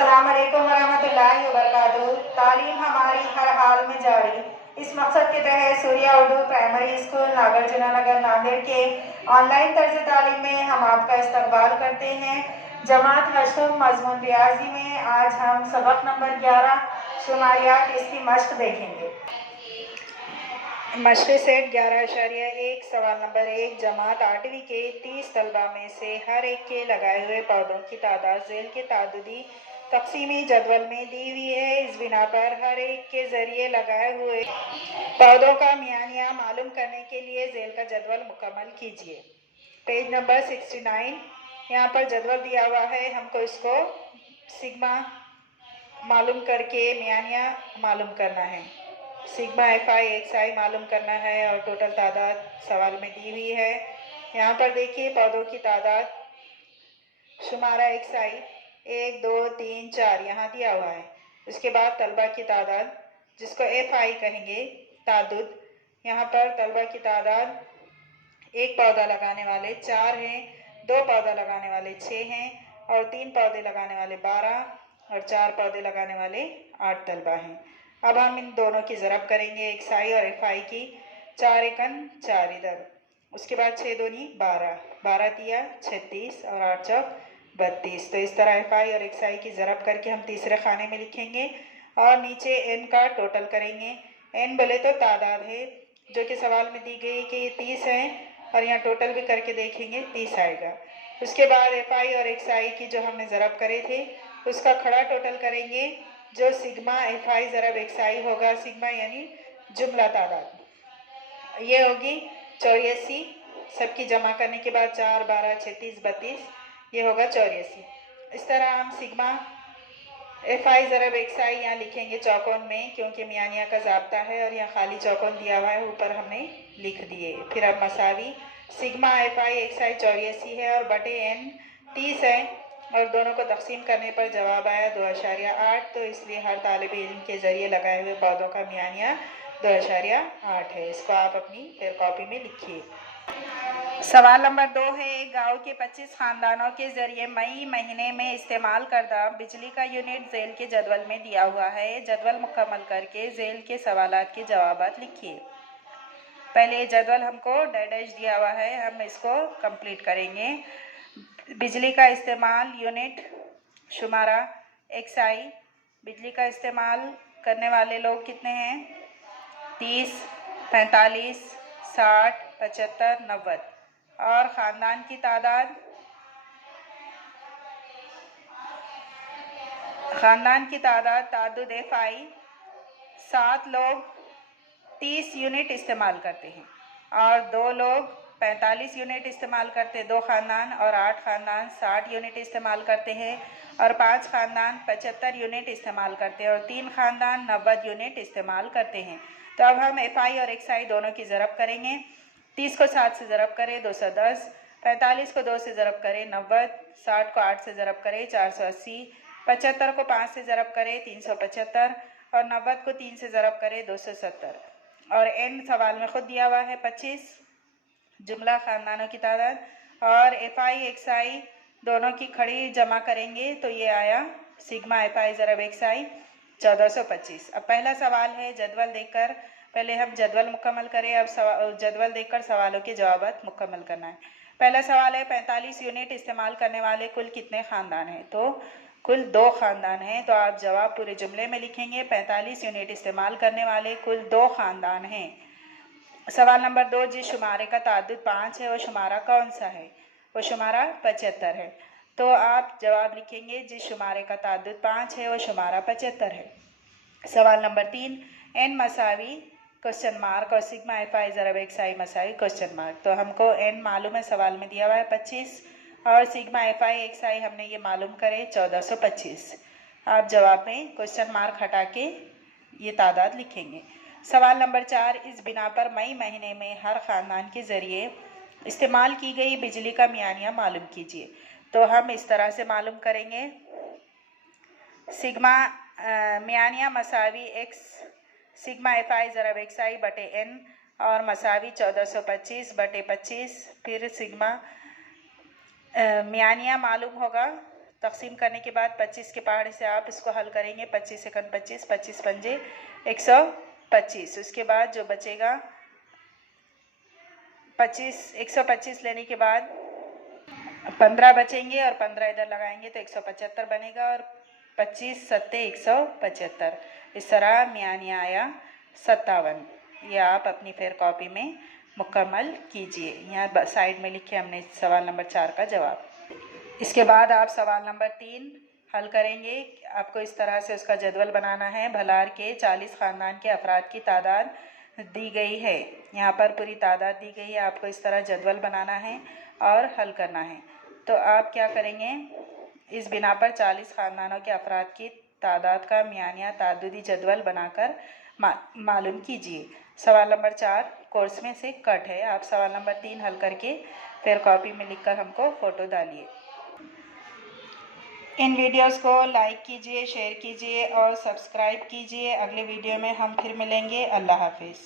अस्सलामुअलैकुम वरहमतुल्लाहि वबरकातुहू। तालीम हमारी हर हाल में जारी। इस मकसद के तहत सूर्या उर्दू प्राइमरी स्कूल नागार्जुन नगर नांदेड़ के ऑनलाइन तर्ज तालीम में हम आपका इस्तकबाल करते हैं। जमात हशम मजमून रियाजी में आज हम सबक नंबर 11 शुमारियात इसकी मश्क देखेंगे। मशक़ सेट 11.1 सवाल नंबर 1। जमात 8वीं के 30 तलबा में से हर एक के लगाए हुए पौधों की तादाद झेल के तादुदी तकसीमी जदवल में दी हुई है। इस बिना पर हर एक के जरिए लगाए हुए पौधों का मियानिया मालूम करने के लिए झेल का जदवल मुकम्मल कीजिए। Page number 69। यहाँ पर जदवल दिया हुआ है, हमको इसको सिग्मा मालूम करके मियानिया मालूम करना है। सिग्मा FI XI मालूम करना है और टोटल तादाद सवाल में दी हुई है। यहाँ पर देखिए पौधों की तादाद शुमारा XI 1 2 3 4 यहाँ दिया हुआ है। उसके बाद तलबा की तादाद जिसको FI कहेंगे तादुद, यहाँ पर तलबा की तादाद एक पौधा लगाने वाले 4 हैं, 2 पौधा लगाने वाले 6 हैं और 3 पौधे लगाने वाले 12 और 4 पौधे लगाने वाले 8 तलबा हैं। अब हम इन दोनों की ज़रब करेंगे XI और FI की। 4 एकन 4 इधर, उसके बाद 6 दूनी 12, 12 दिया 36 और 8 चौक 32। तो इस तरह FI और XI की ज़रब करके हम तीसरे खाने में लिखेंगे और नीचे n का टोटल करेंगे। n बोले तो तादाद है जो कि सवाल में दी गई कि ये 30 है और यहाँ टोटल भी करके देखेंगे 30 आएगा। उसके बाद FI और XI की जो हमने ज़रब करे थे उसका खड़ा टोटल करेंगे जो सिग्मा FI ज़रब XI होगा। सिग्मा यानी जुमला तादाद, ये होगी 84। सबकी जमा करने के बाद 4 12 36 32, ये होगा 84। इस तरह हम सिग्मा FI ज़रब XI यहाँ लिखेंगे चौकोन में, क्योंकि मियानिया का ज़ाब्ता है और यहाँ खाली चौकोन दिया हुआ है, ऊपर हमने लिख दिए। फिर अब मसावी सिग्मा FI XI 84 है और बटे n 30 है और दोनों को तकसीम करने पर जवाब आया 2.8। तो इसलिए हर तालिब इल्म के ज़रिए लगाए हुए पौधों का मियानिया 2.8 है। इसको आप अपनी फिर कॉपी में लिखिए। सवाल नंबर 2 है, एक गांव के 25 ख़ानदानों के ज़रिए मई महीने में इस्तेमाल करदा बिजली का यूनिट झेल के जदवल में दिया हुआ है। जदवल मुकम्मल करके झेल के सवालात के जवाबात लिखिए। पहले जदवल हमको डैश दिया हुआ है, हम इसको कंप्लीट करेंगे। बिजली का इस्तेमाल यूनिट शुमारा XI, बिजली का इस्तेमाल करने वाले लोग कितने हैं 30 45 60 75 90 और ख़ानदान की तादाद तादुद FI 7 लोग 30 यूनिट इस्तेमाल करते हैं और 2 लोग 45 यूनिट इस्तेमाल करते हैं, 2 ख़ानदान और 8 ख़ानदान 60 यूनिट इस्तेमाल करते हैं और 5 ख़ानदान 75 यूनिट इस्तेमाल करते हैं और 3 ख़ानदान 90 यूनिट इस्तेमाल करते हैं। तो अब हम FI और XI दोनों की ज़रब करेंगे। 30 को 7 से ज़रब करें 210, 45 को 2 से ज़रब करें 90, 60 को 8 से ज़रब करें 480, 75 को 5 से ज़रब करें 375 और 90 को 3 से ज़रब करें 270 और n सवाल में ख़ुद दिया हुआ है 25 जुमला ख़ानदानों की तादाद और FI XI दोनों की खड़ी जमा करेंगे तो ये आया सिग्मा FI ज़रब XI 1425। अब पहला सवाल है जदवल देखकर, पहले हम जदवल मुकम्मल करें, अब जदवल देखकर सवालों के जवाबात मुकम्मल करना है। पहला सवाल है 45 यूनिट इस्तेमाल करने वाले कुल कितने ख़ानदान हैं, तो कुल 2 ख़ानदान हैं। तो आप जवाब पूरे जुमले में लिखेंगे 45 यूनिट इस्तेमाल करने वाले कुल 2 ख़ानदान हैं। सवाल नंबर 2, जिस शुमारे का ताद्दुद 5 है वो शुमारा कौन सा है, वो शुमारा 75 है। तो आप जवाब लिखेंगे जिस शुमारे का ताद्दुद 5 है वो शुमारा 75 है। सवाल नंबर 3, n मसावी क्वेश्चन मार्क और सिग्मा FI ज़रब XI मसावी क्वेश्चन मार्क। तो हमको n मालूम है, सवाल में दिया हुआ है 25 और सिग्मा FI XI हमने ये मालूम करे 1425। आप जवाब में क्वेश्चन मार्क हटा के ये तादाद लिखेंगे। सवाल नंबर 4, इस बिना पर मई महीने में हर ख़ानदान के ज़रिए इस्तेमाल की गई बिजली का मियानिया मालूम कीजिए। तो हम इस तरह से मालूम करेंगे, सिग्मा मियानिया मसावी x सिग्मा FI ज़रब XI बटे n और मसावी 1425 बटे 25। फिर सिग्मा मियानिया मालूम होगा तकसीम करने के बाद 25 के पहाड़े से आप इसको हल करेंगे। 25 एकन 25, 25 पंजे 125। उसके बाद जो बचेगा 125 लेने के बाद 15 बचेंगे और 15 इधर लगाएंगे तो 175 बनेगा और 25 सत्ते 175। इस तरह मियानी आया 57। ये आप अपनी फेयर कॉपी में मुकम्मल कीजिए। यहाँ साइड में लिखे हमने सवाल नंबर 4 का जवाब। इसके बाद आप सवाल नंबर 3 हल करेंगे। आपको इस तरह से उसका जदवल बनाना है। भलार के 40 ख़ानदान के अफराद की तादाद दी गई है। यहाँ पर पूरी तादाद दी गई है। आपको इस तरह जदवल बनाना है और हल करना है। तो आप क्या करेंगे, इस बिना पर 40 ख़ानदानों के अफराद की तादाद का मियानिया तादुदी जदवल बनाकर मालूम कीजिए। सवाल नंबर 4 कोर्स में से कट है। आप सवाल नंबर 3 हल करके फिर कॉपी में लिखकर हमको फ़ोटो डालिए। इन वीडियोस को लाइक कीजिए, शेयर कीजिए और सब्सक्राइब कीजिए। अगले वीडियो में हम फिर मिलेंगे। अल्लाह हाफिज़।